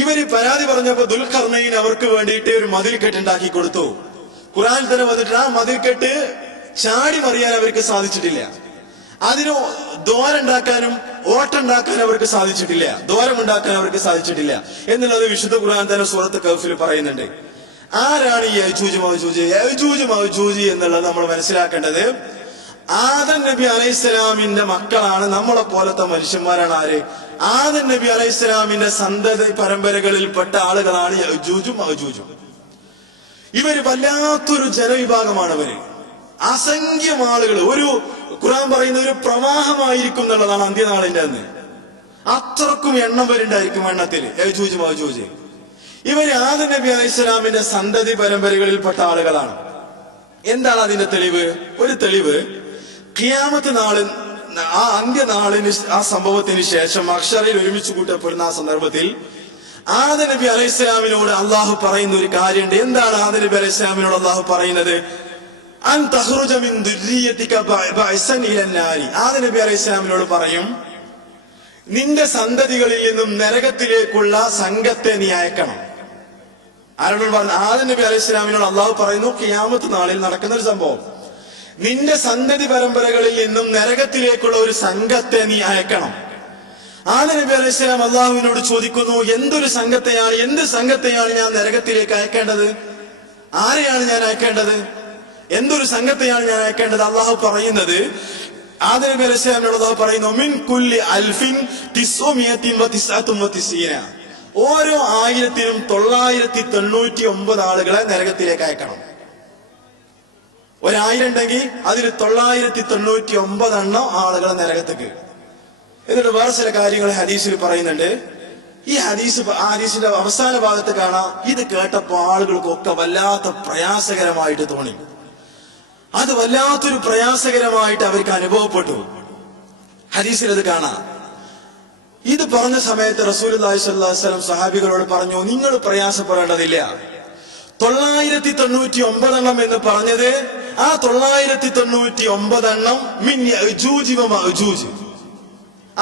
ഇവര് പരാതി പറഞ്ഞപ്പോ ദുൽഖർനൈൻ അവർക്ക് വേണ്ടിയിട്ട് ഒരു മതിൽക്കെട്ടുണ്ടാക്കി കൊടുത്തു. ഖുർആനിൽ തന്നെ വന്നിട്ട് ആ മതിൽക്കെട്ട് ചാടി മറിയാൻ അവർക്ക് സാധിച്ചിട്ടില്ല. അതിന് ദ്വാരമുണ്ടാക്കാനും ഓട്ടുണ്ടാക്കാനും അവർക്ക് സാധിച്ചിട്ടില്ല, ദ്വാരമുണ്ടാക്കാൻ അവർക്ക് സാധിച്ചിട്ടില്ല എന്നുള്ളത് വിശുദ്ധ ഖുർആൻ തന്നെ സൂറത്ത് കഹ്ഫിൽ പറയുന്നുണ്ട്. ആരാണ് ഈ യജൂജ് മഅജൂജ്? യജൂജ് മഅജൂജ് എന്നുള്ളത് നമ്മൾ മനസ്സിലാക്കേണ്ടത്, ആദം നബി അലൈഹിസ്സലാമിന്റെ മക്കളാണ്. നമ്മളെ പോലത്തെ മനുഷ്യന്മാരാണ് ആര്? ആദം നബി അലൈഹിസ്സലാമിന്റെ സന്തതി പരമ്പരകളിൽപ്പെട്ട ആളുകളാണ് യജൂജും മഅജൂജും. ഇവര് വല്ലാത്തൊരു ജനവിഭാഗമാണ്. ഇവര് അസംഖ്യം ആളുകൾ, ഒരു ഖുർആൻ പറയുന്ന ഒരു പ്രവാഹമായിരിക്കും എന്നുള്ളതാണ് അന്ത്യനാളിന്റെ അന്ന്. അത്രക്കും എണ്ണം വരുണ്ടായിരിക്കും എണ്ണത്തിൽ യജൂജ് മഅജൂജ്. ഇവര് ആദം നബി അലൈഹിസ്സലാമിന്റെ സന്തതി പരമ്പരകളിൽപ്പെട്ട ആളുകളാണ്. എന്താണ് അതിന്റെ തെളിവ്? ഒരു തെളിവ്, ഖിയാമത്ത് നാളിൽ, ആ അന്ത്യനാളിന്, ആ സംഭവത്തിന് ശേഷം അക്ഷറയിൽ ഒരുമിച്ച് കൂട്ടപ്പെടുന്ന ആ സന്ദർഭത്തിൽ ആദം നബി അലൈഹിസ്സലാമിനോട് അള്ളാഹു പറയുന്ന ഒരു കാര്യമുണ്ട്. എന്താണ് ആദം നബി അലൈഹിസ്സലാമിനോട് അള്ളാഹു പറയുന്നത്? അൻ തഖ്റുജ മിൻ ദുർരിയതിക ബഅസൻ ഇലന്നാരി. ആദം നബി അലൈഹിസ്സലാമിനോട് പറയും, നിന്റെ സന്തതികളിൽ നിന്നും നരകത്തിലേക്കുള്ള സംഘത്തെ നീ അയക്കണം. ആരോട് പറഞ്ഞു? ആദം നബി അലൈഹിസ്സലാമിനോട് അള്ളാഹു പറയുന്നു, ഖിയാമത്ത് നാളിൽ നടക്കുന്ന ഒരു സംഭവം, നിന്റെ സന്തതി പരമ്പരകളിൽ നിന്നും നരകത്തിലേക്കുള്ള ഒരു സംഘത്തെ നീ അയക്കണം. ആദം നബി അലൈഹിസ്സലാം അള്ളാഹുവിനോട് ചോദിക്കുന്നു, എന്ത് സംഘത്തെയാണ് ഞാൻ നരകത്തിലേക്ക് അയക്കേണ്ടത്? ആരെയാണ് ഞാൻ അയക്കേണ്ടത്? എന്തൊരു സംഘത്തെയാണ് ഞാൻ അയക്കേണ്ടത്? അള്ളാഹു പറയുന്നത്, ആദം നബി അലൈഹിസ്സലാമിനോട് അള്ളാഹു പറയുന്നു, മിൻ കുല്ലി അൽഫിൻ തിസ്ഉമിയത്തിൻ വതിസ്അത്തുൻ വതിസ്ഈന. ഓരോ 1999 ആളുകളെ നരകത്തിലേക്ക് അയക്കണം. 1000 ഉണ്ടെങ്കിൽ അതിൽ 999 ആളുകളെ നരകത്തേക്ക്. എന്നിട്ട് വേറെ ചില കാര്യങ്ങൾ ഹദീസിൽ പറയുന്നുണ്ട്. ഈ ഹദീസിന്റെ അവസാന ഭാഗത്ത് കാണാം, ഇത് കേട്ടപ്പോ ആളുകൾക്കൊക്കെ വല്ലാത്ത പ്രയാസകരമായിട്ട് തോന്നി. അത് വല്ലാത്തൊരു പ്രയാസകരമായിട്ട് അവർക്ക് അനുഭവപ്പെട്ടു. ഹദീസിൽ അത് കാണാം. ഇത് പറഞ്ഞ സമയത്ത് റസൂലുള്ളാഹി സ്വല്ലല്ലാഹു അലൈഹി വസല്ലം സഹാബികളോട് പറഞ്ഞു, നിങ്ങൾ പ്രയാസപ്പെടേണ്ടതില്ല. 999 എന്ന് പറഞ്ഞത്, ആ 999 മിൻ യഅജൂജ് വ മഅജൂജ്.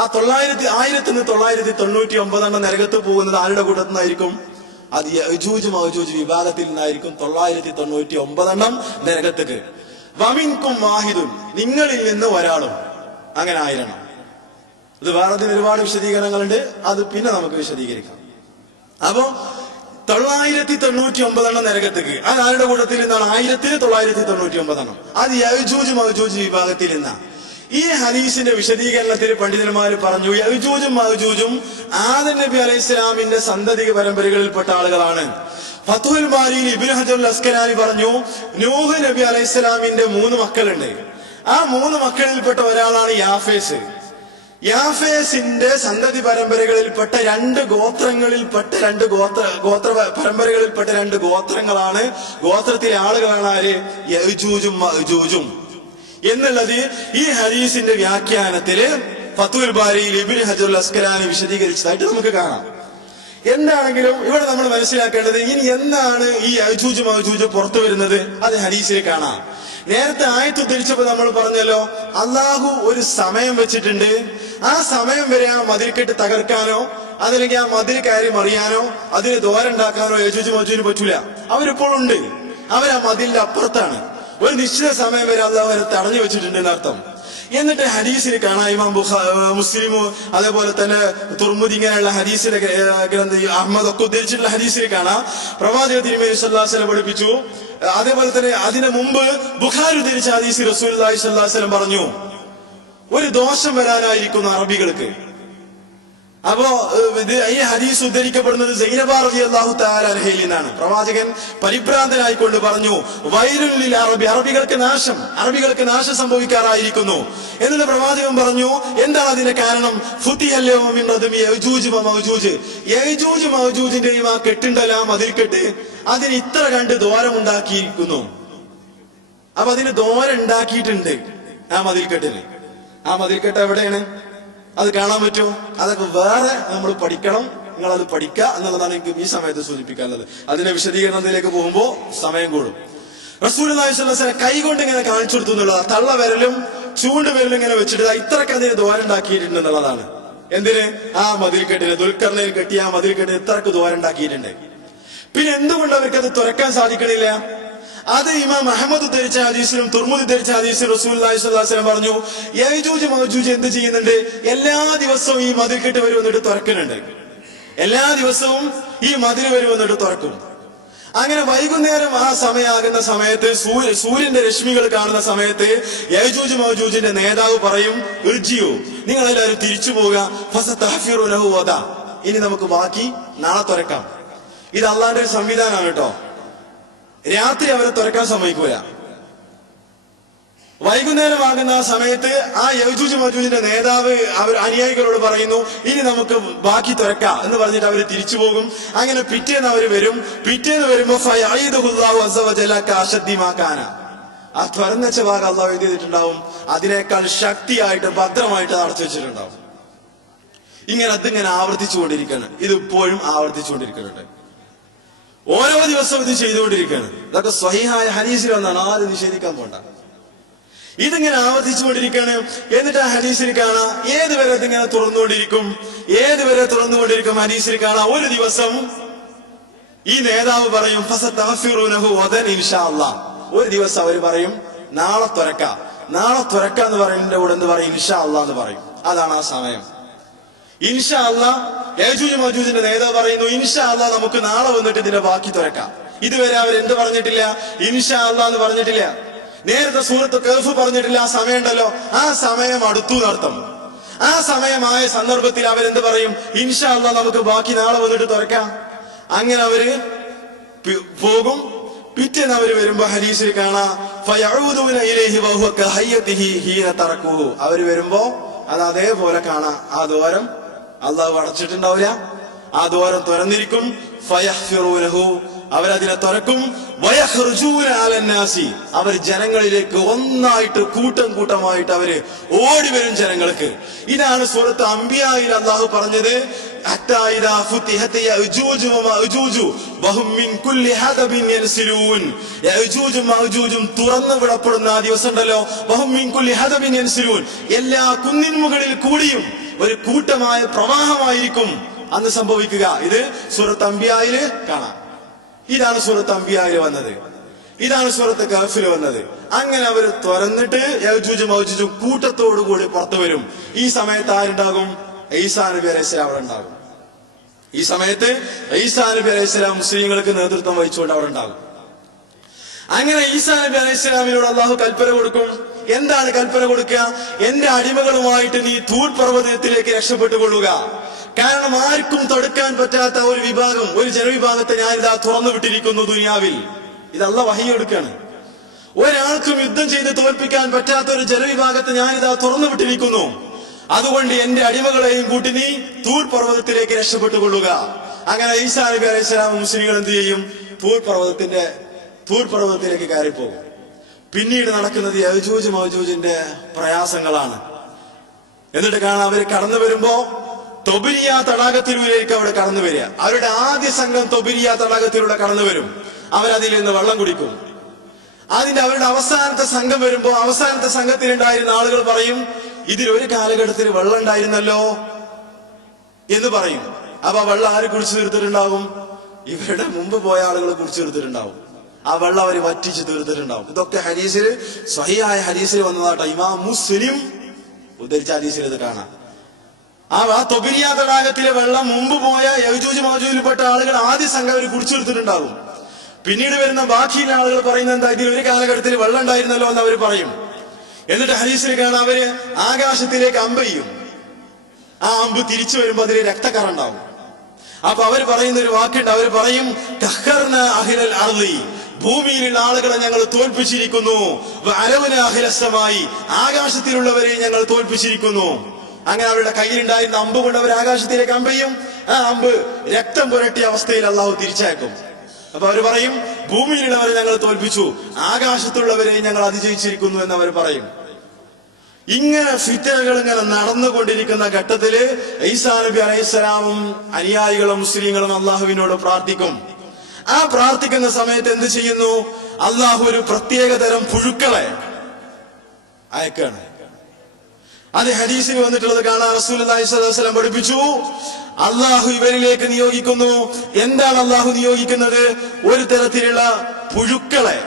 ആ 1999 നരകത്ത് പോകുന്നത് ആരുടെ കൂട്ടത്തിൽ നിന്നായിരിക്കും? അത് യഅജൂജ് മഅജൂജ് വിഭാഗത്തിൽ നിന്നായിരിക്കും 999 നരകത്തേക്ക്. വമിൻകും വാഹിദുൻ, നിങ്ങളിൽ നിന്ന് ഒരാളും അങ്ങനെ ആയിരണം. ഇത് വേറെ ഒരുപാട് വിശദീകരണങ്ങളുണ്ട്, അത് പിന്നെ നമുക്ക് വിശദീകരിക്കാം. അപ്പോ 999 നരകത്തേക്ക്. അത് ആരുടെ കൂട്ടത്തിൽ നിന്നാണ്? 1999. അത് യഅജൂജ് മഅജൂജ് വിഭാഗത്തിൽ നിന്നാണ്. ഈ ഹദീസിന്റെ വിശദീകരണത്തിൽ പണ്ഡിതന്മാർ പറഞ്ഞു, യഅജൂജും മഅജൂജും ആദം നബി അലൈഹിസ്സലാമിന്റെ സന്തതി പരമ്പരകളിൽപ്പെട്ട ആളുകളാണ്. ഫത്ഹുൽ ബാരിയിൽ ഇബ്നു ഹജർ അസ്കലാനി പറഞ്ഞു, നൂഹ് നബി അലൈഹിസ്സലാമിന്റെ 3 മക്കളുണ്ട്. ആ 3 മക്കളിൽപ്പെട്ട ഒരാളാണ് യാഫേസ്. യാഫേസിന്റെ സന്തതി പരമ്പരകളിൽപ്പെട്ട 2 പരമ്പരകളിൽപ്പെട്ട 2 ഗോത്രങ്ങളാണ്, ഗോത്രത്തിലെ ആളുകളാണ് ആര്? യഅജൂജും മഅജൂജും എന്നുള്ളത് ഈ ഹദീസിന്റെ വ്യാഖ്യാനത്തില് ഫത്ഹുൽ ബാരിയിൽ ഇബ്നു ഹജർ അസ്കലാനി വിശദീകരിച്ചതായിട്ട് നമുക്ക് കാണാം. എന്താണെങ്കിലും ഇവിടെ നമ്മൾ മനസ്സിലാക്കേണ്ടത്, ഇനി എന്നാണ് ഈ യഅജൂജ് മഅജൂജ് പുറത്തു വരുന്നത്? അത് ഹദീസിൽ കാണാം. നേരത്തെ ആയത്ത് ഉദ്ധരിച്ചപ്പോ നമ്മൾ പറഞ്ഞല്ലോ, അള്ളാഹു ഒരു സമയം വെച്ചിട്ടുണ്ട്. ആ സമയം വരെ ആ മതിൽക്കെട്ട് തകർക്കാനോ അതല്ലെങ്കിൽ ആ മതിൽ കയറി മറിയാനോ അതിന് ദ്വാരമുണ്ടാക്കാനോ യഅജൂജ് മഅജൂജിന് പറ്റൂല. അവരിപ്പോൾ ഉണ്ട്, അവർ ആ മതിലിന്റെ അപ്പുറത്താണ്. ഒരു നിശ്ചിത സമയം വരെ അള്ളാഹു അവരെ തടഞ്ഞു വെച്ചിട്ടുണ്ട് എന്നർത്ഥം. എന്നിട്ട് ഹദീസിൽ കാണാം, ഇമാം മുസ്ലിമു അതേപോലെ തന്നെ തുർമുദി ഇങ്ങനെയുള്ള ഹദീസിന്റെ ഗ്രന്ഥ അഹ്മദ് ഒക്കെ ഉദ്ധരിച്ചിട്ടുള്ള ഹദീസിൽ കാണാം, പ്രവാചക തിരുമേനി സല്ലല്ലാഹു അലൈഹി വസല്ലം പഠിപ്പിച്ചു. അതേപോലെ തന്നെ അതിന് മുമ്പ് ബുഖാരി ഉദ്ധരിച്ച ഹദീസിൽ റസൂലുള്ളാഹി സ്വല്ലല്ലാഹു അലൈഹി വസല്ലം പറഞ്ഞു, ഒരു ദോഷം വരാനായിരിക്കുന്നു അറബികൾക്ക്. അപ്പോ ഈ ഹദീസ് ഉദ്ധരിക്കപ്പെടുന്നത് സൈനബ റളിയല്ലാഹു തആല അൻഹയിൽ നിന്നാണ്. പ്രവാചകൻ പരിഭ്രാന്തനായിക്കൊണ്ട് പറഞ്ഞു, വൈലുൽ ലിൽ അറബി, അറബികൾക്ക് നാശം സംഭവിക്കാറായിരിക്കുന്നു എന്നുള്ള പ്രവാചകൻ പറഞ്ഞു. എന്താണ് അതിന്റെ കാരണം? ഫുതിഹൽ യൗമ മിൻ റദ്മി യഅജൂജ് വ മഅജൂജ്. യഅജൂജ് മഅജൂജിന്റെയും ആ കെട്ടുണ്ടല്ല, ആ മതിൽക്കെട്ട്, അതിന് ഇത്ര കണ്ട് ദ്വാരം ഉണ്ടാക്കിയിരിക്കുന്നു. അപ്പൊ അതിന് ദ്വാരം ഉണ്ടാക്കിയിട്ടുണ്ട് ആ മതിൽക്കെട്ടിന്. ആ മതിൽക്കെട്ട് എവിടെയാണ്? അത് കാണാൻ പറ്റുമോ? അതൊക്കെ വേറെ നമ്മൾ പഠിക്കണം. നിങ്ങളത് പഠിക്കുക എന്നുള്ളതാണ് എനിക്ക് ഈ സമയത്ത് സൂചിപ്പിക്കാനുള്ളത്. അതിന്റെ വിശദീകരണത്തിലേക്ക് പോകുമ്പോ സമയം കൂടും. റസൂലുള്ളാഹി സ്വല്ലല്ലാഹു അലൈഹി വസല്ലം കൈകൊണ്ട് ഇങ്ങനെ കാണിച്ചു കൊടുത്തു എന്നുള്ളതാണ്. തള്ളവിരലും ചൂണ്ടുവിരലും ഇങ്ങനെ വെച്ചിട്ട് ഇത്രക്ക് അതിന് ദ്വാരം ഉണ്ടാക്കിയിട്ടുണ്ട് എന്നുള്ളതാണ്. എന്തിന്? ആ മതിൽക്കെട്ടിന്, ദുൽഖർണയിൽ കെട്ടിയ ആ മതിൽക്കെട്ടിന് ഇത്രക്ക് ദൂരം ഉണ്ടാക്കിയിട്ടുണ്ട്. പിന്നെ എന്തുകൊണ്ട് അവർക്കത് തുറക്കാൻ സാധിക്കണില്ല? അത് ഇമാം അഹമ്മദ് ഉദ്ധരിച്ച ഹദീസിലും തുർമുദി ഉദ്ധരിച്ച ഹദീസിലും റസൂലുള്ളാഹി സ്വല്ലല്ലാഹു അലൈഹി വസല്ലം പറഞ്ഞു, യഅജൂജ് മഅജൂജ് എന്ത് ചെയ്യുന്നുണ്ട്? എല്ലാ ദിവസവും ഈ മതിൽക്കെട്ട് വരും വന്നിട്ട് തുറക്കുന്നുണ്ട്. എല്ലാ ദിവസവും ഈ മതിൽ വരും വന്നിട്ട് തുറക്കും. അങ്ങനെ വൈകുന്നേരം ആ സമയമാകുന്ന സമയത്ത്, സൂര്യന്റെ രശ്മികൾ കാണുന്ന സമയത്ത് യഅജൂജ് മഅജൂജിന്റെ നേതാവ് പറയും, ഇർജിയു, നിങ്ങൾ എല്ലാവരും തിരിച്ചു പോവുക, ഫസതഹ്ഫിറുനഹു വദാ, ഇനി നമുക്ക് ബാക്കി നാളെ തുറക്കാം. ഇത് അള്ളാന്റെ ഒരു സംവിധാനമാണ് കേട്ടോ. രാത്രി അവരെ തുറക്കാൻ സമ്മതിക്കൂല. വൈകുന്നേരമാകുന്ന ആ സമയത്ത് ആ യഅജൂജ് മഅജൂജിന്റെ നേതാവ് അവർ അനുയായികളോട് പറയുന്നു, ഇനി നമുക്ക് ബാക്കി തുറക്കാം എന്ന് പറഞ്ഞിട്ട് അവർ തിരിച്ചു പോകും. അങ്ങനെ പിറ്റേന്ന് അവർ വരും. പിറ്റേന്ന് വരുമ്പോ ഫയഈദുഹുല്ലാഹു അസ്സ വജല്ല കഅശദ്ദി മാ കാന, ആ തുറന്ന ഭാഗം അള്ളാഹു എന്ത് ചെയ്തിട്ടുണ്ടാവും? അതിനേക്കാൾ ശക്തിയായിട്ട് ഭദ്രമായിട്ട് അടച്ചു വെച്ചിട്ടുണ്ടാവും. ഇങ്ങനെ അതിങ്ങനെ ആവർത്തിച്ചുകൊണ്ടിരിക്കുകയാണ്. ഇത് ഇപ്പോഴും ആവർത്തിച്ചുകൊണ്ടിരിക്കുന്നുണ്ട്. ഓരോ ദിവസവും ഇത് ചെയ്തുകൊണ്ടിരിക്കുകയാണ്. ഇതൊക്കെ സ്വഹീഹായ ഹദീസിൽ വന്നാണ്, ആരും നിഷേധിക്കാൻ പോണ്ട. ഇതിങ്ങനെ ആവർത്തിച്ചുകൊണ്ടിരിക്കുകയാണ്. എന്നിട്ട് ആ ഹദീസിൽ കാണാം ഏതുവരെ ഇതിങ്ങനെ തുറന്നുകൊണ്ടിരിക്കും, ഏതുവരെ തുറന്നുകൊണ്ടിരിക്കും. ഹദീസിൽ കാണാം ഒരു ദിവസം ഈ നേതാവ് പറയും, ഫസതഗ്ഫിറൂനഹു ഗദൻ ഇൻഷാ അല്ലാഹ്, ഒരു ദിവസം അവർ പറയും നാളെ തുറക്കാം. നാളെ തുറക്കാം എന്ന് പറയുന്നതിന്റെ കൂടെ എന്ത് പറയും? ഇൻഷാ അല്ലാഹ് എന്ന് പറയും. അതാണ് ആ സമയം. ഇൻഷാ അല്ലാഹ് യഅജൂജ് മഅജൂജിന്റെ നേതാവ് പറയുന്നു, ഇൻഷാ അല്ലാഹ് നമുക്ക് നാളെ വന്നിട്ട് ഇതിന്റെ ബാക്കി തുറക്കാം. ഇതുവരെ അവർ എന്ത് പറഞ്ഞിട്ടില്ല? ഇൻഷാ അല്ലാഹ് എന്ന് പറഞ്ഞിട്ടില്ല. നേരത്തെ സൂറത്ത് കഹ്ഫ് പറഞ്ഞിട്ടില്ല. ആ സമയം ഉണ്ടല്ലോ, ആ സമയം അടുത്തു നടത്തും. ആ സമയമായ സന്ദർഭത്തിൽ അവരെന്ത് പറയും? ഇൻഷാ അല്ലാഹ് നമുക്ക് ബാക്കി നാളെ വന്നിട്ട് തുറക്കാം. അങ്ങനെ അവര് പോകും. പിറ്റേന്ന് അവര് വരുമ്പോ ഹദീസിൽ കാണാം, ഫയഊദൂന ഇലൈഹി വഹുവ കഹയ്യതിഹി ഹീന തറകൂഹു, അവര് വരുമ്പോ അത് അതേപോലെ കാണാം. ആ ദ്വാരം അള്ളാഹു അടച്ചിട്ടുണ്ടാവില്ല, ആ ദ്വാരം തുറന്നിരിക്കും. ഫയഹ്ഫിറൂനഹു, അവരതിനെ തുറക്കും. വയഖ്റുജൂന അലന്നാസി, അവർ ജനങ്ങളിലേക്ക് ഒന്നായിട്ട് കൂട്ടം കൂട്ടമായിട്ട് അവര് ഓടി വരും ജനങ്ങൾക്ക്. ഇതാണ് സൂറത്ത് അംബിയായിൽ അള്ളാഹു പറഞ്ഞത്, ഹത്താ ഇദാ ഫുതിഹത് യഅജൂജു വമഅജൂജു വഹും മിൻ കുല്ലി ഹദബിൻ യൻസിലൂൻ, യഅജൂജും മഅജൂജും തുറന്നു വിടപ്പെടുന്ന ആ ദിവസം ഉണ്ടല്ലോ, വഹും മിൻ കുല്ലി ഹദബിൻ യൻസിലൂൻ, എല്ലാ കുന്നിൻ മുകളിൽ കൂടിയും ഒരു കൂട്ടമായ പ്രവാഹമായിരിക്കും അന്ന് സംഭവിക്കുക. ഇത് സൂറത്ത് അംബിയായില് കാണാം. ഇതാണ് സൂറത്ത് അംബിയായില് വന്നത്. ഇതാണ് സൂറത്ത് കഹ്ഫിൽ വന്നത്. അങ്ങനെ അവർ തുറന്നിട്ട് യഅജൂജ് മഅജൂജും കൂട്ടത്തോടു കൂടി പുറത്തു വരും. ഈ സമയത്ത് ആരുണ്ടാകും? ഈസാ നബി അലൈഹിസ്സലാം അവിടെ ഉണ്ടാകും. ഈ സമയത്ത് ഈസാ നബി അലൈഹിസ്സലാം മുസ്ലിങ്ങൾക്ക് നേതൃത്വം വഹിച്ചുകൊണ്ട് അവിടെ ഉണ്ടാകും. അങ്ങനെ ഈസാ നബി അലൈഹിസ്സലാമിനോട് അള്ളാഹു കൽപ്പന കൊടുക്കും. എന്താണ് കൽപ്പന കൊടുക്കുക? എന്റെ അടിമകളുമായിട്ട് നീ തൂർ പർവ്വതത്തിലേക്ക് രക്ഷപ്പെട്ടുകൊള്ളുക. കാരണം ആർക്കും തടുക്കാൻ പറ്റാത്ത ഒരു വിഭാഗം, ഒരു ജനവിഭാഗത്തെ ഞാനിതാ തുറന്നു വിട്ടിരിക്കുന്നു ദുനിയാവിൽ. ഇത് അള്ളാഹു വഹി കൊടുക്കുകയാണ്. ഒരാൾക്കും യുദ്ധം ചെയ്ത് തോൽപ്പിക്കാൻ പറ്റാത്ത ഒരു ജനവിഭാഗത്തെ ഞാനിതാ തുറന്നു വിട്ടിരിക്കുന്നു. അതുകൊണ്ട് എന്റെ അടിമകളെയും കൂട്ടി നീ തൂർ പർവ്വതത്തിലേക്ക് രക്ഷപ്പെട്ടുകൊള്ളുക. അങ്ങനെ ഈസാ നബി അലൈഹിസ്സലാം മുസ്ലിങ്ങൾ എന്ത് ചെയ്യും? തൂർ പർവ്വതത്തിലേക്ക് കയറിപ്പോകും. പിന്നീട് നടക്കുന്നത് യഅജൂജ് മഅജൂജിന്റെ പ്രയാസങ്ങളാണ്. എന്നിട്ട് കാണാം അവര് കടന്നു വരുമ്പോ തൊബിരിയ തടാകത്തിലൂടെയൊക്കെ അവിടെ കടന്നു വരിക. അവരുടെ ആദ്യ സംഘം തൊബിരിയ തടാകത്തിലൂടെ കടന്നു വരും. അവരതിൽ നിന്ന് വെള്ളം കുടിക്കും. അവരുടെ അവസാനത്തെ സംഘം വരുമ്പോ അവസാനത്തെ സംഘത്തിലുണ്ടായിരുന്ന ആളുകൾ പറയും, ഇതിലൊരു കാലഘട്ടത്തിൽ വെള്ളം ഉണ്ടായിരുന്നല്ലോ എന്ന് പറയും. അപ്പൊ വെള്ളം ആര് കുടിച്ചു തീർത്തിട്ടുണ്ടാവും? ഇവരുടെ മുമ്പ് പോയ ആളുകൾ കുടിച്ചു തീർത്തിട്ടുണ്ടാവും. ആ വെള്ളം അവർ വറ്റിച്ച് തീർത്തിട്ടുണ്ടാവും. ഇതൊക്കെ ഹദീസിൽ, സ്വഹീഹായ ഹദീസിൽ വന്നതാട്ടോ. ഇമാം മുസ്ലിം ഉദ്ധരിച്ച ഹദീസിൽ ഇത് കാണാം. ആ തൊബിരിയ തടാകത്തിലെ വെള്ളം മുമ്പ് പോയ യഅജൂജ് മഅജൂജിൽപ്പെട്ട ആളുകൾ ആദ്യ സംഘം അവർ കുടിച്ചു തീർത്തിട്ടുണ്ടാകും. പിന്നീട് വരുന്ന ബാക്കിയുള്ള ആളുകൾ പറയുന്നത് എന്താ? ഇതിൽ ഒരു കാലഘട്ടത്തിൽ വെള്ളം ഉണ്ടായിരുന്നല്ലോ എന്ന് അവർ പറയും. എന്നിട്ട് ഹദീസിൽ കാണാം അവര് ആകാശത്തിലേക്ക് അമ്പ് ചെയ്യും. ആ അമ്പ് തിരിച്ചു വരുമ്പോ അതിൽ രക്തക്കറ ഉണ്ടാവും. അപ്പൊ അവർ പറയുന്ന ഒരു വാക്കുണ്ട്. അവർ പറയും, കഹ്കർന അഹ്ലൽ അർളി, ഭൂമിയിലുള്ള ആളുകളെ ഞങ്ങൾ തോൽപ്പിച്ചിരിക്കുന്നു. വഅലവന അഹ്ലസ്സമായി, ആകാശത്തിലുള്ളവരെ ഞങ്ങൾ തോൽപ്പിച്ചിരിക്കുന്നു. അങ്ങനെ അവരുടെ കയ്യിലുണ്ടായിരുന്ന അമ്പ് കൊണ്ട് അവർ ആകാശത്തിലേക്ക് അമ്പ് ചെയ്യും. ആ അമ്പ് രക്തം പുരട്ടിയ അവസ്ഥയിൽ അള്ളാഹു തിരിച്ചയക്കും. അപ്പൊ അവർ പറയും, ഭൂമിയിലുള്ളവരെ ഞങ്ങൾ തോൽപ്പിച്ചു, ആകാശത്തുള്ളവരെ ഞങ്ങൾ അതിജയിച്ചിരിക്കുന്നു എന്ന് അവർ പറയും. ഇങ്ങനെ ഫിത്നകൾ ഇങ്ങനെ നടന്നുകൊണ്ടിരിക്കുന്ന ഘട്ടത്തില് ഈസാ നബി അലൈഹിസ്സലാമും അനുയായികളും മുസ്ലിങ്ങളും അള്ളാഹുവിനോട് പ്രാർത്ഥിക്കും. ആ പ്രാർത്ഥിക്കുന്ന സമയത്ത് എന്ത് ചെയ്യുന്നു? അള്ളാഹു ഒരു പ്രത്യേക തരം പുഴുക്കളെ അയക്കാണ്. അത് ഹദീസിൽ വന്നിട്ടുള്ളത് കാണാൻ റസൂലുള്ളാഹി സ്വല്ലല്ലാഹു അലൈഹി വസല്ലം പഠിപ്പിച്ചു, അള്ളാഹു ഇവരിലേക്ക് നിയോഗിക്കുന്നു. എന്താണ് അള്ളാഹു നിയോഗിക്കുന്നത്? ഒരു തരത്തിലുള്ള പുഴുക്കളെ,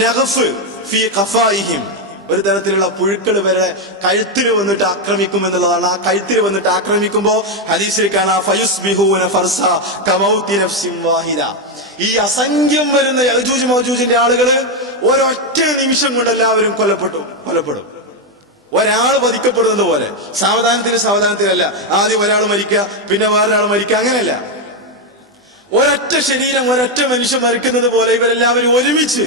നഖഫ് ഫീ ഖഫായിഹിം, ഒരു തരത്തിലുള്ള പുഴുക്കൾ വരെ കഴുത്തിൽ വന്നിട്ട് ആക്രമിക്കും എന്നുള്ളതാണ്. ആ കഴുത്തിൽ വന്നിട്ട് ആക്രമിക്കുമ്പോ ഹദീസിൽ കാണാം ഫയുസ്ബിഹൂന ഫർസ കമൗതി നഫ്സിൻ വാഹിദ. ഈ അസംഖ്യം വരുന്ന യജൂജ് മൗജൂജിന്റെ ആളുകള് ഒരൊറ്റ നിമിഷം കൊണ്ട് എല്ലാവരും കൊല്ലപ്പെടും. ഒരാൾ വധിക്കപ്പെടുന്നത് പോലെ സാവധാനത്തിലല്ല. ആദ്യം ഒരാൾ മരിക്കുക, പിന്നെ വേറൊരാൾ മരിക്കുക, അങ്ങനെയല്ല. ഒരൊറ്റ ശരീരം, ഒരൊറ്റ മനുഷ്യൻ മരിക്കുന്നത് പോലെ ഇവരെല്ലാവരും ഒരുമിച്ച്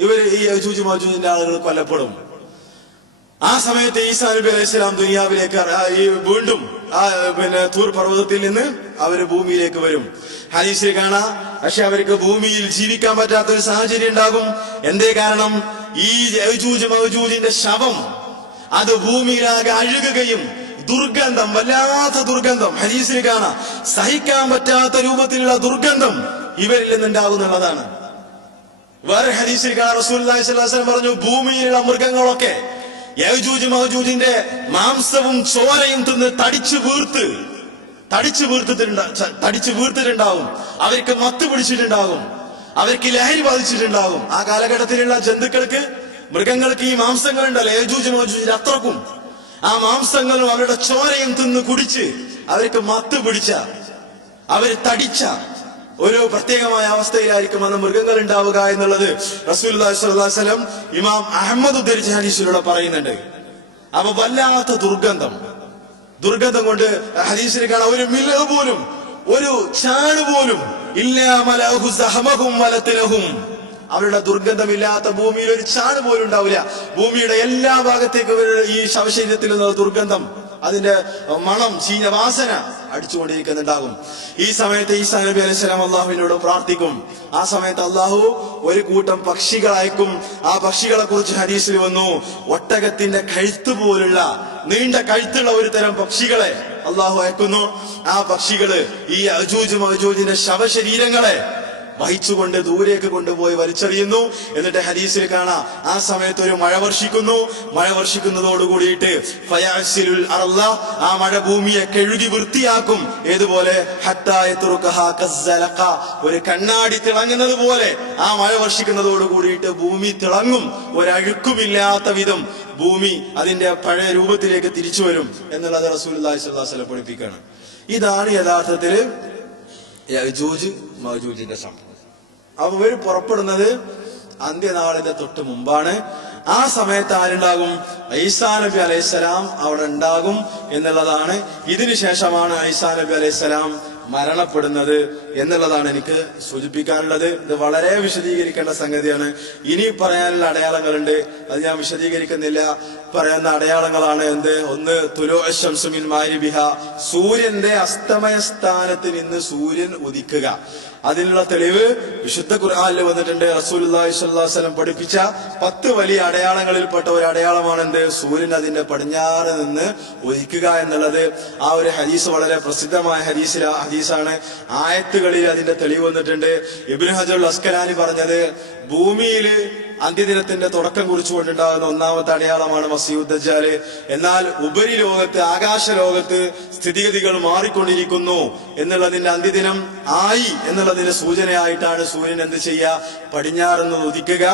ഈ യജൂജ് മൗജൂജിന്റെ ആളുകൾ കൊല്ലപ്പെടും. ആ സമയത്ത് ഈസാ നബി അലൈഹിസ്സലാം ദുനിയാവിലേക്ക് വീണ്ടും തൂർ പർവ്വതത്തിൽ നിന്ന് അവര് ഭൂമിയിലേക്ക് വരും. ഹദീസിൽ കാണാം, പക്ഷെ അവർക്ക് ഭൂമിയിൽ ജീവിക്കാൻ പറ്റാത്ത ഒരു സാഹചര്യം ഉണ്ടാകും. എന്തേ കാരണം? ഈ യജൂജ് മൗജൂജിന്റെ ശവം അത് ഭൂമിയിലാകെ അഴുകുകയും ദുർഗന്ധം, വല്ലാത്ത ദുർഗന്ധം, ഹദീസിൽ കാണാം, സഹിക്കാൻ പറ്റാത്ത രൂപത്തിലുള്ള ദുർഗന്ധം ഇവരിൽ നിന്നുണ്ടാകുന്നുള്ളതാണ്. വേറെ ഹദീസിൽ കാണാം റസൂലുള്ളാഹി സ്വല്ലല്ലാഹു അലൈഹി വസല്ലം പറഞ്ഞു, ഭൂമിയിലുള്ള മൃഗങ്ങളൊക്കെ യജൂജ് മൗജൂജിന്റെ മാംസവും ചോരയും തിന്ന് തടിച്ചു വീർത്തിട്ടുണ്ടാവും. അവർക്ക് മത്ത് പിടിച്ചിട്ടുണ്ടാകും, അവർക്ക് ലഹരി ബാധിച്ചിട്ടുണ്ടാകും. ആ കാലഘട്ടത്തിലുള്ള ജന്തുക്കൾക്ക്, മൃഗങ്ങൾക്ക് ഈ മാംസങ്ങൾ ഉണ്ടല്ലോ യജൂജ് മൗജൂജിന്റെ അത്രക്കും, ആ മാംസങ്ങളും അവരുടെ ചോരയും തിന്ന് കുടിച്ച് അവർക്ക് മത്ത് പിടിച്ച, അവർ തടിച്ച ഒരു പ്രത്യേകമായ അവസ്ഥയിലായിരിക്കും അന്ന് മൃഗങ്ങൾ ഉണ്ടാവുക എന്നുള്ളത് റസൂലുള്ളാഹി സ്വല്ലല്ലാഹു അലൈഹി വസല്ലം ഇമാം അഹ്മദ് ഉദ്ധരിച്ച ഹദീസിലൂടെ പറയുന്നുണ്ട്. അപ്പൊ വല്ലാത്ത ദുർഗന്ധം കൊണ്ട് ഹദീസിൽ കാണാം, ഒരു മിൽഹ് പോലും, ഒരു ചാണ് പോലും ഇല്ലാ മലഅഹു സഹമഹും വലതനഹും, അവരുടെ ദുർഗന്ധമില്ലാത്ത ഭൂമിയിൽ ഒരു ചാണ് പോലും ഉണ്ടാവില്ല. ഭൂമിയുടെ എല്ലാ ഭാഗത്തേക്കും ഈ ശവശരീരത്തിൽ നിന്നുള്ള ദുർഗന്ധം, അതിന്റെ മണം, ചീഞ്ഞ വാസന അടിച്ചുകൊണ്ടിരിക്കുന്നുണ്ടാകും. ഈ സമയത്ത് ഈസാ നബി അലൈഹി സ്വലാം അള്ളാഹുവിനോട് പ്രാർത്ഥിക്കും. ആ സമയത്ത് അള്ളാഹു ഒരു കൂട്ടം പക്ഷികൾ അയക്കും. ആ പക്ഷികളെ കുറിച്ച് ഹദീസിൽ വന്നു, ഒട്ടകത്തിന്റെ കഴുത്ത് പോലുള്ള നീണ്ട കഴുത്തുള്ള ഒരു തരം പക്ഷികളെ അള്ളാഹു അയക്കുന്നു. ആ പക്ഷികള് ഈ യജൂജ് മഅജൂജിന്റെ ശവശരീരങ്ങളെ വഹിച്ചുകൊണ്ട് ദൂരേക്ക് കൊണ്ടുപോയി വലിച്ചെറിയുന്നു. എന്നിട്ട് ഹദീസിൽ കാണാം, ആ സമയത്ത് ഒരു മഴ വർഷിക്കുന്നു. മഴ വർഷിക്കുന്നതോടുകൂടിയിട്ട് ഫയഅ്സിലുൽ അർള, ആ മഴ ഭൂമിയെ കഴുകി വൃത്തിയാക്കും. ഏതുപോലെ? ഹത്താ യത്റുകഹാ കസ്സലഖ, ഒരു കണ്ണാടി തിളങ്ങുന്നത് പോലെ ആ മഴ വർഷിക്കുന്നതോടുകൂടിയിട്ട് ഭൂമി തിളങ്ങും. ഒരഴുക്കുമില്ലാത്ത വിധം ഭൂമി അതിന്റെ പഴയ രൂപത്തിലേക്ക് തിരിച്ചു വരും എന്നുള്ളത് റസൂലുള്ളാഹി സ്വല്ലല്ലാഹു അലൈഹി വസല്ലം പഠിപ്പിക്കുകയാണ്. ഇതാണ് യഥാർത്ഥത്തില് യജൂജ് മഅജൂജിന്റെ സംഭവം. അപ്പൊ ഇവർ പുറപ്പെടുന്നത് അന്ത്യനാളിന്റെ തൊട്ട് മുമ്പാണ്. ആ സമയത്ത് ആരുണ്ടാകും? ഈസാ നബി അലൈഹിസ്സലാം അവിടെ ഉണ്ടാകും എന്നുള്ളതാണ്. ഇതിനുശേഷമാണ് ഈസാ നബി അലൈഹിസ്സലാം മരണപ്പെടുന്നത് എന്നുള്ളതാണ് എനിക്ക് സൂചിപ്പിക്കാനുള്ളത്. ഇത് വളരെ വിശദീകരിക്കേണ്ട സംഗതിയാണ്. ഇനി പറയാനുള്ള അടയാളങ്ങളുണ്ട്, അത് ഞാൻ വിശദീകരിക്കുന്നില്ല. പറയുന്ന അടയാളങ്ങളാണ് എന്ത്? ഒന്ന്, തുലൂഉ ശംസു മിൻ മഗ്രിബിഹ, സൂര്യന്റെ അസ്തമയ സ്ഥാനത്ത് നിന്ന് സൂര്യൻ ഉദിക്കുക. അതിനുള്ള തെളിവ് വിശുദ്ധ ഖുർആനിൽ വന്നിട്ടുണ്ട്. റസൂലുള്ളാഹി സ്വല്ലല്ലാഹു അലൈഹി വസല്ലം പഠിപ്പിച്ച 10 വലിയ അടയാളങ്ങളിൽപ്പെട്ട ഒരു അടയാളമാണ് എന്ത്? സൂര്യൻ അതിന്റെ പടിഞ്ഞാറ് നിന്ന് ഉദിക്കുക എന്നുള്ളത്. ആ ഒരു ഹദീസ് വളരെ പ്രസിദ്ധമായ ഹദീസാണ്. ആയത്തുകളിൽ അതിന്റെ തെളിവ് വന്നിട്ടുണ്ട്. ഇബ്നു ഹജറുൽ അസ്കലാനി പറഞ്ഞത്, ഭൂമിയില് അന്ത്യദിനത്തിന്റെ തുടക്കം കുറിച്ചുകൊണ്ടുണ്ടാകുന്ന ഒന്നാമത്തെ അടയാളമാണ് മസീഹു ദജ്ജാല്. എന്നാൽ ഉപരിലോകത്ത്, ആകാശ ലോകത്ത് സ്ഥിതിഗതികൾ മാറിക്കൊണ്ടിരിക്കുന്നു എന്നുള്ളതിന്റെ അന്ത്യദിനം ആയി എന്നുള്ളതിന്റെ സൂചനയായിട്ടാണ് സൂര്യൻ എന്ത് ചെയ്യുക? പടിഞ്ഞാറെന്ന് ഉദിക്കുക.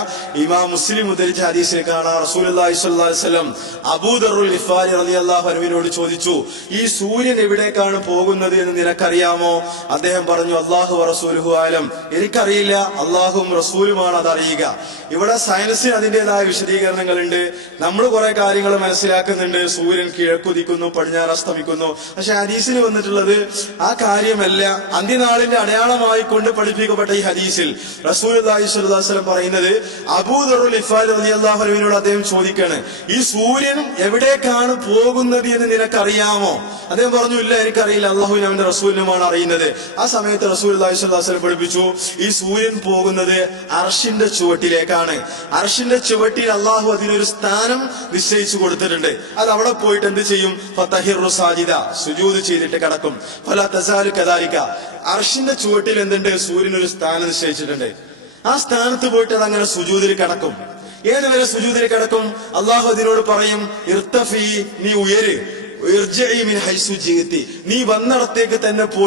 ഇമാം മുസ്ലിം ഉദ്ധരിച്ച ഹദീസിൽ കാണാം, റസൂലുള്ളാഹി സ്വല്ലല്ലാഹു അലൈഹി വസല്ലം അബൂദറുൽ ഗിഫാരി റളിയല്ലാഹു അൻഹുവിനോട് ചോദിച്ചു, ഈ സൂര്യൻ എവിടേക്കാണ് പോകുന്നത് എന്ന് നിനക്കറിയാമോ? അദ്ദേഹം പറഞ്ഞു, അല്ലാഹു വറസൂലുഹു ആലം, എനിക്കറിയില്ല, അല്ലാഹുവും റസൂലുമാണ് അതറിയുക. ഇവിടെ സയൻസിന് അതിന്റേതായ വിശദീകരണങ്ങളുണ്ട്. നമ്മൾ കുറെ കാര്യങ്ങൾ മനസ്സിലാക്കുന്നുണ്ട്. സൂര്യൻ കിഴക്കുദിക്കുന്നു, പടിഞ്ഞാറ് അസ്തമിക്കുന്നു. പക്ഷെ ഹദീസിൽ വന്നിട്ടുള്ളത് ആ കാര്യമല്ല. അന്ത്യനാളിന്റെ അടയാളമായി കൊണ്ട് പഠിപ്പിക്കപ്പെട്ട ഈ ഹദീസിൽ റസൂലുള്ളാഹി സ്വല്ലല്ലാഹു അലൈഹി വസല്ലം പറയുന്നത്, അബൂദറുൽ ഗിഫാരി റളിയല്ലാഹു അൻഹുവിനോട് അദ്ദേഹം ചോദിക്കാണ്, ഈ സൂര്യൻ എവിടേക്കാണ് പോകുന്നത് എന്ന് നിനക്കറിയാമോ? അദ്ദേഹം പറഞ്ഞു, ഇല്ല, എനിക്കറിയില്ല, അല്ലാഹുവിനും അവന്റെ റസൂലിനുമാണ് അറിയുന്നത്. ആ സമയത്ത് റസൂലുള്ളാഹി സ്വല്ലല്ലാഹു അലൈഹി വസല്ലം പഠിപ്പിച്ചു, ഈ സൂര്യൻ പോകുന്നത് അർശിന്റെ ചുവട്ടിലേക്കാണ്. അർശിന്റെ ചുവട്ടിൽ അള്ളാഹു അതിനൊരു സ്ഥാനം നിശ്ചയിച്ചു കൊടുത്തിട്ടുണ്ട്. അത് അവിടെ പോയിട്ട് എന്ത് ചെയ്യും? ഫതഹിറു സാജിദ, സുജൂദ് ചെയ്തിട്ട് കിടക്കും. ഫലാ തസാലു കദാലിക, അർശിന്റെ ചുവട്ടിൽ എന്തുണ്ട്? സൂര്യനൊരു സ്ഥാനം നിശ്ചയിച്ചിട്ടുണ്ട്. ആ സ്ഥാനത്ത് പോയിട്ട് അത് അങ്ങനെ സുജൂദിൽ കിടക്കും. ഏതുവരെ സുജൂദിൽ കിടക്കും? അള്ളാഹു അതിനോട് പറയും, ഇർതഫി, നീ ഉയര്, ഇർജിഇ മിൻ ഹൈസു ജിഇതി, നീ വന്നിടത്തേക്ക് തന്നെ പോയി